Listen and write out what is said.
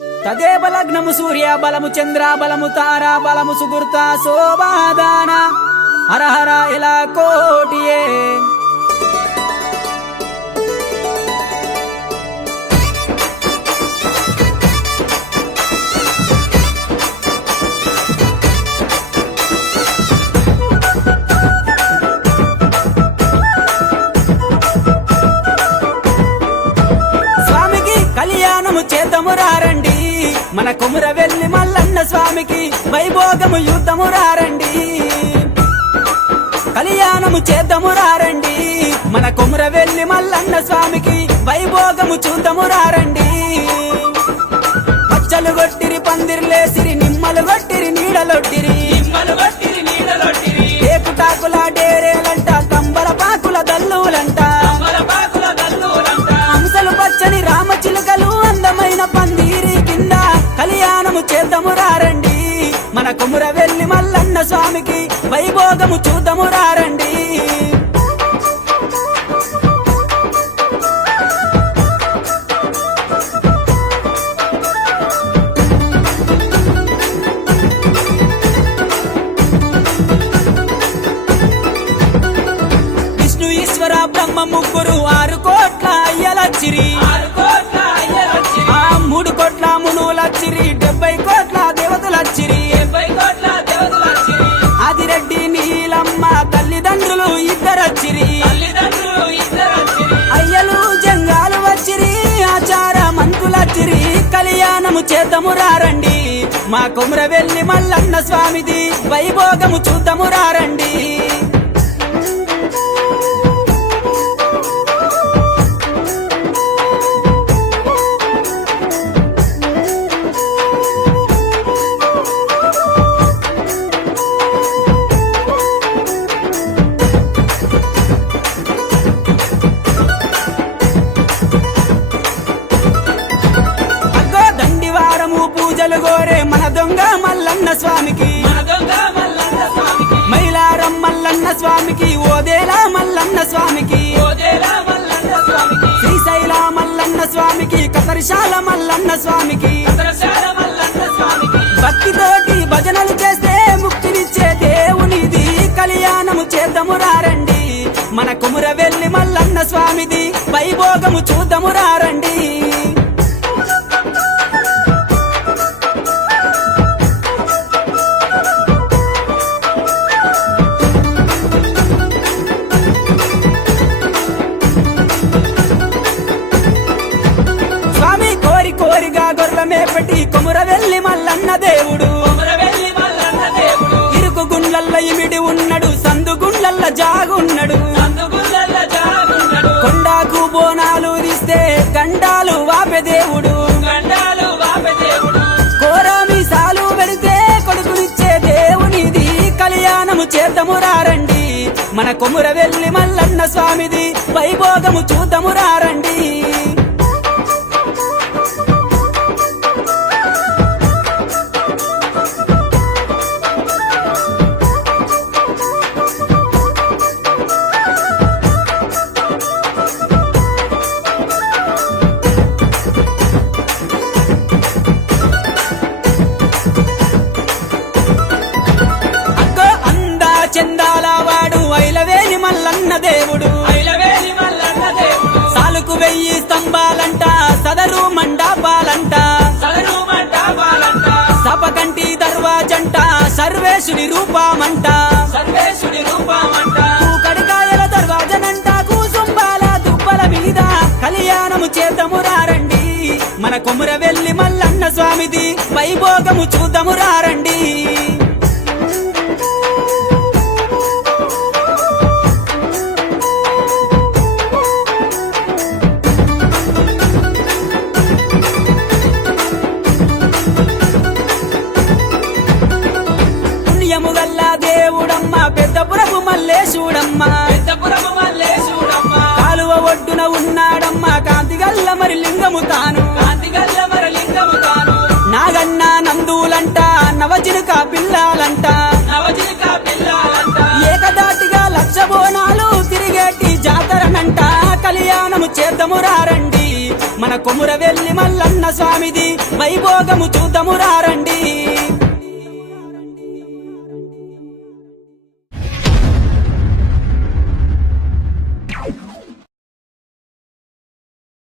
తదేవ లగ్నము సూర్య బలము చంద్ర బలము తారా బలము సుగుర్త శోభాదాన హరహర ఇలా కోటియే కళ్యాణము చేద్దాము రారండి మన కొమురవెల్లి మల్లన్న స్వామికి వైభోగము యుద్ధము రారండి కళ్యాణము చేద్దాము రారండి మన కొమురవెల్లి మల్లన్న స్వామికి వైభోగము చూద్దాము రారండి పచ్చలు గొట్టిరి పందిర్లేసిరి నిమ్మలు గొట్టిరి నీడలొట్టిరి ఏకుటాకుల డేరేలంట తంబల పాకుల దల్లులంట హంసలు పచ్చని రామచిలుకలు అందమైన పందిరి కింద కళ్యాణము చేద్దాము రారండి మన కొమురవెల్లి మల్లన్న స్వామికి వైభోగము చూద్దాము రారండి విష్ణు ఈశ్వర బ్రహ్మ ముగ్గురు 6 కోట్ల అయ్యలచ్చిరి 3 కోట్ల మునులచ్చిరి 70 కోట్ల దేవతలచ్చిరి ఆదిరెడ్డి నీలమ్మ తల్లిదండ్రులు ఇద్దరచ్చిరి అయ్యలు జంగాలు వచ్చిరి ఆచార మంతులచ్చిరి కళ్యాణము చేద్దాము రారండి మా కొమురవెల్లి మల్లన్న స్వామిది వైభోగము చూద్దాము రారండి పూజలు గోరే మన దొంగ మల్లన్న స్వామికి మైలారం మల్లన్న స్వామికి ఓదేలా మల్లన్న స్వామికి శ్రీశైల మల్లన్న స్వామికి కతరిశాల మల్లన్న స్వామికి భక్తితోటి భజనలు చేస్తే ముక్తినిచ్చే దేవునిది కళ్యాణము చేద్దాము రారండి మన కొమురవెల్లి మల్లన్న స్వామిది వైభోగము చూద్దాము రారండి కోరిగా గొర్రమే పెట్టి కొమురవెల్లి మల్లన్న దేవుడు ఇరుకు గుండ్లల్ల ఇమిడి ఉన్నాడు సందు గుండ్లల్ల జాగున్నాడు కొండాకు బోనాలు ఇస్తే గండాలు వాపె దేవుడు కోరామిసాలు పెడితే కొడుకునిచ్చే దేవునిది కళ్యాణము చేద్దాము రారండి మన కొమురవెల్లి మల్లన్న స్వామిది వైభోగము చూద్దాము రారండి చందాల వాడు ఐలవేలి మల్లన్న దేవుడు సాలుకు 1000 స్తంభాలంట సదరు మండపాలంట సపకంటి దర్వాజంట సర్వేశుడి రూపమంట కడికాయల దర్వాజనంట కూసుంబాల దుబ్బల మీద కళ్యాణము చేద్దాము రారండి మన కొమురవెల్లి మల్లన్న స్వామిది వైభోగము చూద్దాము రారండి దేవుడమ్మ పెద్దపురపు మల్లేశుడమ్మ కాలువ ఒడ్డున ఉన్నాడమ్మ కాంతిగల్ల మరి లింగము తాను నాగన్న నందులంట నవజినుక పిల్లాలంట ఏకదాటిగా 1,00,000 బోనాలు తిరిగేటి జాతరనంట కళ్యాణము చేద్దాము రారండి మన మన కొముర వెల్లి మల్లన్న స్వామిది వైభోగము చూద్దాము రండి